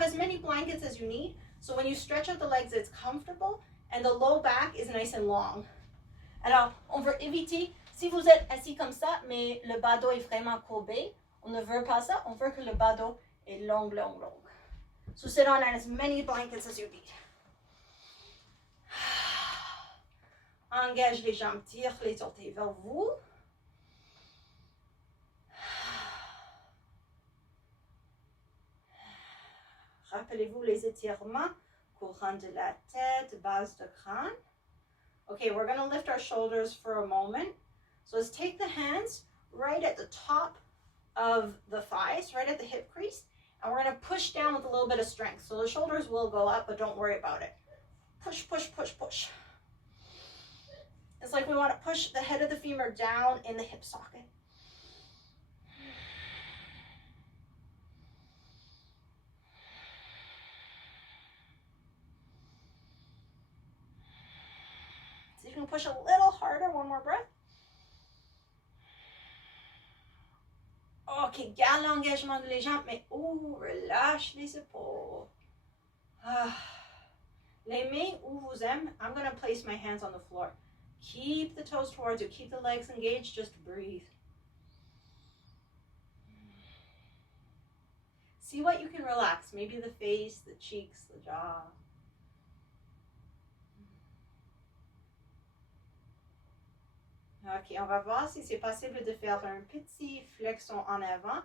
have as many blankets as you need. So when you stretch out the legs, it's comfortable and the low back is nice and long. Alors, on veut éviter, si vous êtes assis comme ça, mais le bas dos est vraiment courbé, on ne veut pas ça, on veut que le bas dos est long, long, long. So sit on as many blankets as you need. Engage les jambes, tire les orteils vers vous. Rappelez-vous les étirements, courant de la tête, base de crâne. Okay, we're going to lift our shoulders for a moment. So let's take the hands right at the top of the thighs, right at the hip crease, and we're going to push down with a little bit of strength. So the shoulders will go up, but don't worry about it. Push, push, push, push. It's like we want to push the head of the femur down in the hip socket. See if you can push a little harder. One more breath. Ok, garde l'engagement de les jambes, mais relâche les épaules. Les mains où vous aimez, I'm going to place my hands on the floor. Keep the toes towards you. Keep the legs engaged. Just breathe. See what you can relax. Maybe the face, the cheeks, the jaw. Ok, on va voir si c'est possible de faire un petit flexion en avant,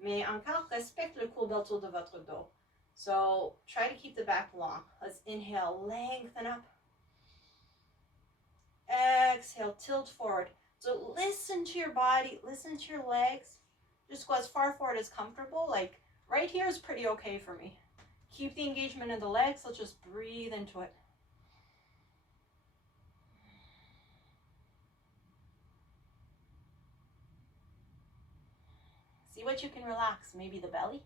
mais encore respecte le courbature de votre dos. So try to keep the back long. Let's inhale, lengthen up. Exhale, tilt forward. So listen to your body, listen to your legs. Just go as far forward as comfortable. Like right here is pretty okay for me. Keep the engagement in the legs. Let's just breathe into it. See what you can relax. Maybe the belly.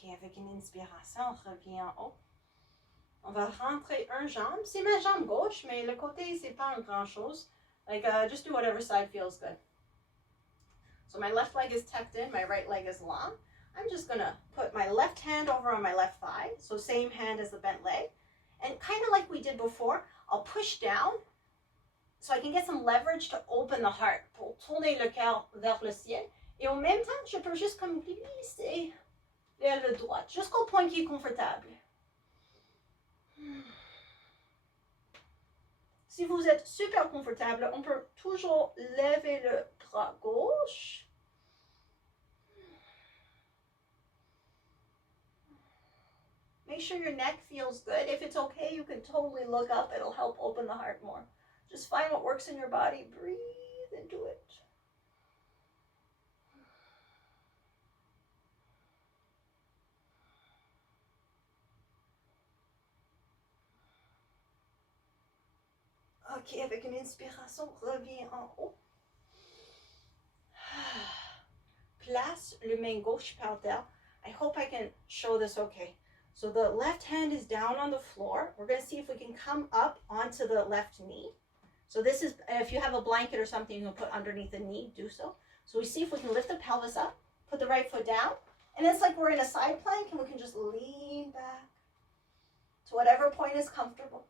Ok, avec une inspiration, on revient en haut. On va rentrer un jambe. C'est ma jambe gauche, mais le côté, c'est pas une grand chose. Like, just do whatever side feels good. So my left leg is tucked in, my right leg is long. I'm just gonna put my left hand over on my left thigh, so same hand as the bent leg. And kind of like we did before, I'll push down so I can get some leverage to open the heart, pour tourner le cœur vers le ciel. Et au même temps, je peux juste comme glisser vers le droit, jusqu'au point qui est confortable. Si vous êtes super confortable, on peut toujours lever le bras gauche. Make sure your neck feels good. If it's okay, you can totally look up. It'll help open the heart more. Just find what works in your body. Breathe into it. Ok, avec une inspiration, reviens en haut. Place le main gauche par terre. I hope I can show this okay. So the left hand is down on the floor. We're going to see if we can come up onto the left knee. So this is, if you have a blanket or something you can put underneath the knee, do so. So we see if we can lift the pelvis up, put the right foot down, and it's like we're in a side plank and we can just lean back to whatever point is comfortable.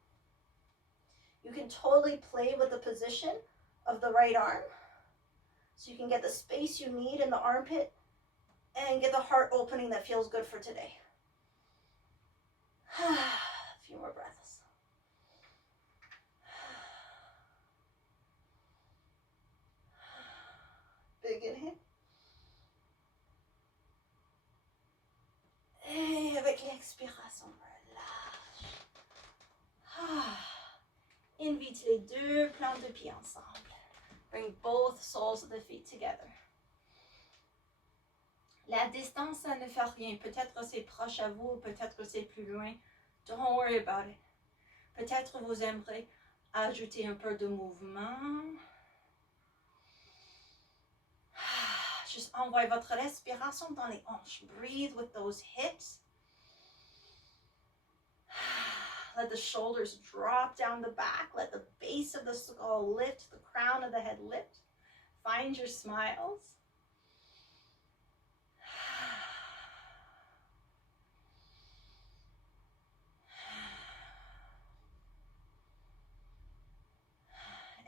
You can totally play with the position of the right arm so you can get the space you need in the armpit and get the heart opening that feels good for today. A few more breaths. Big inhale. Et avec l'expiration, relâche. Invite les deux plantes de pied ensemble. Bring both soles of the feet together. La distance, ça ne fait rien. Peut-être c'est proche à vous, peut-être c'est plus loin. Don't worry about it. Peut-être vous aimerez ajouter un peu de mouvement. Juste envoyez votre respiration dans les hanches. Breathe with those hips. Let the shoulders drop down the back. Let the base of the skull lift, the crown of the head lift. Find your smiles.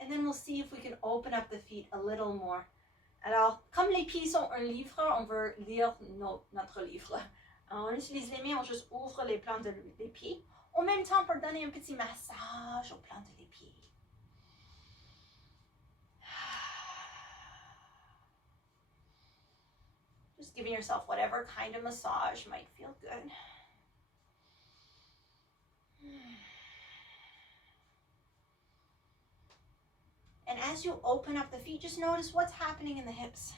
And then we'll see if we can open up the feet a little more. Alors, comme les pieds sont un livre, on veut lire notre livre. On utilise les mains, on juste ouvre les plantes des pieds. En même temps, pour donner un petit massage aux plantes des pieds. Just giving yourself whatever kind of massage might feel good. And as you open up the feet, just notice what's happening in the hips.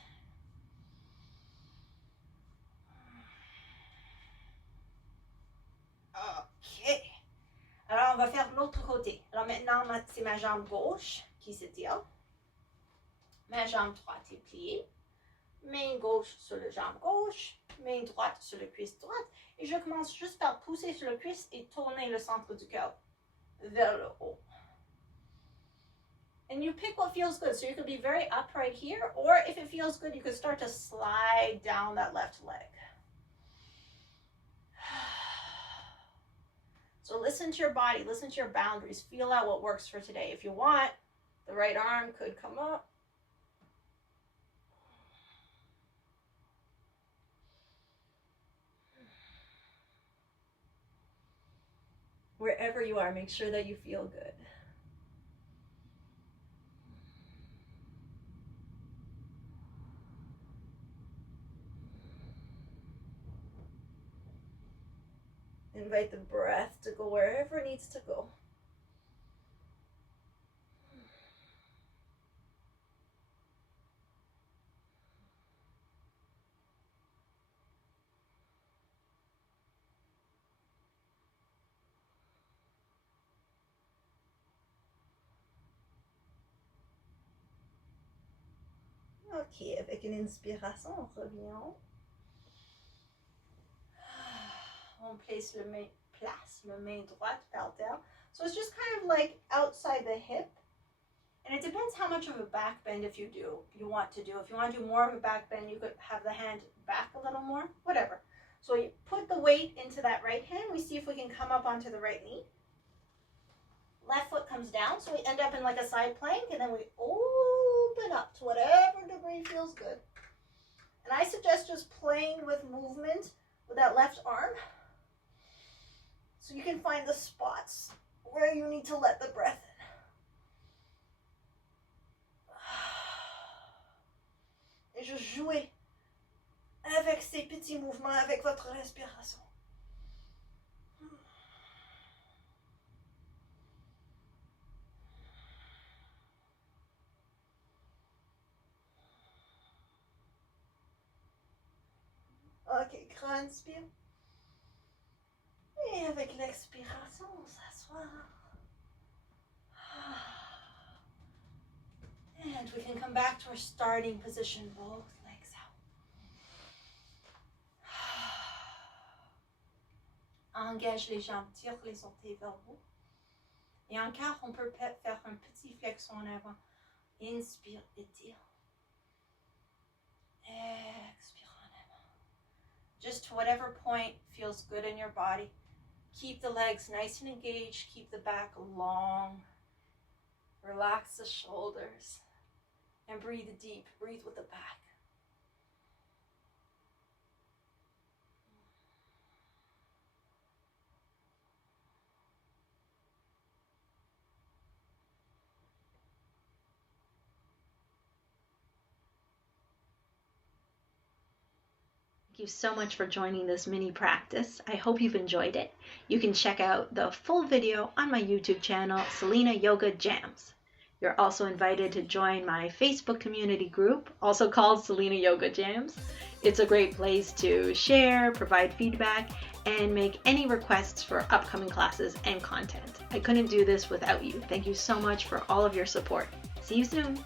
Ok. Alors, on va faire l'autre côté. Alors maintenant, c'est ma jambe gauche qui s'étire. Ma jambe droite est pliée. Main gauche sur la jambe gauche. Main droite sur la cuisse droite. Et je commence juste par pousser sur la cuisse et tourner le centre du cœur vers le haut. And you pick what feels good. So you could be very upright here, or if it feels good, you could start to slide down that left leg. So listen to your body, listen to your boundaries, feel out what works for today. If you want, the right arm could come up. Wherever you are, make sure that you feel good. Invite the breath to go wherever it needs to go. Ok, avec une inspiration, on revient en haut. On place le main droite par terre. So it's just kind of like outside the hip. And it depends how much of a back bend you want to do. If you want to do more of a back bend, you could have the hand back a little more, whatever. So you put the weight into that right hand. We see if we can come up onto the right knee. Left foot comes down, so we end up in like a side plank, and then we open up to whatever degree feels good. And I suggest just playing with movement with that left arm. So you can find the spots where you need to let the breath in. Et juste jouer avec ces petits mouvements, avec votre respiration. Ok, grand inspire. Et avec l'expiration, on s'assoit. And we can come back to our starting position, both legs out. Engage les jambes, tire les orteils vers vous. Et encore, on peut faire un petit flexion en avant. Inspire, étire. Expire en avant. Just to whatever point feels good in your body. Keep the legs nice and engaged. Keep the back long. Relax the shoulders. And breathe deep. Breathe with the back. Thank you so much for joining this mini practice. I hope you've enjoyed it. You can check out the full video on my YouTube channel, Celina Yoga Jams. You're also invited to join my Facebook community group, also called Celina Yoga Jams. It's a great place to share, provide feedback, and make any requests for upcoming classes and content. I couldn't do this without you. Thank you so much for all of your support. See you soon.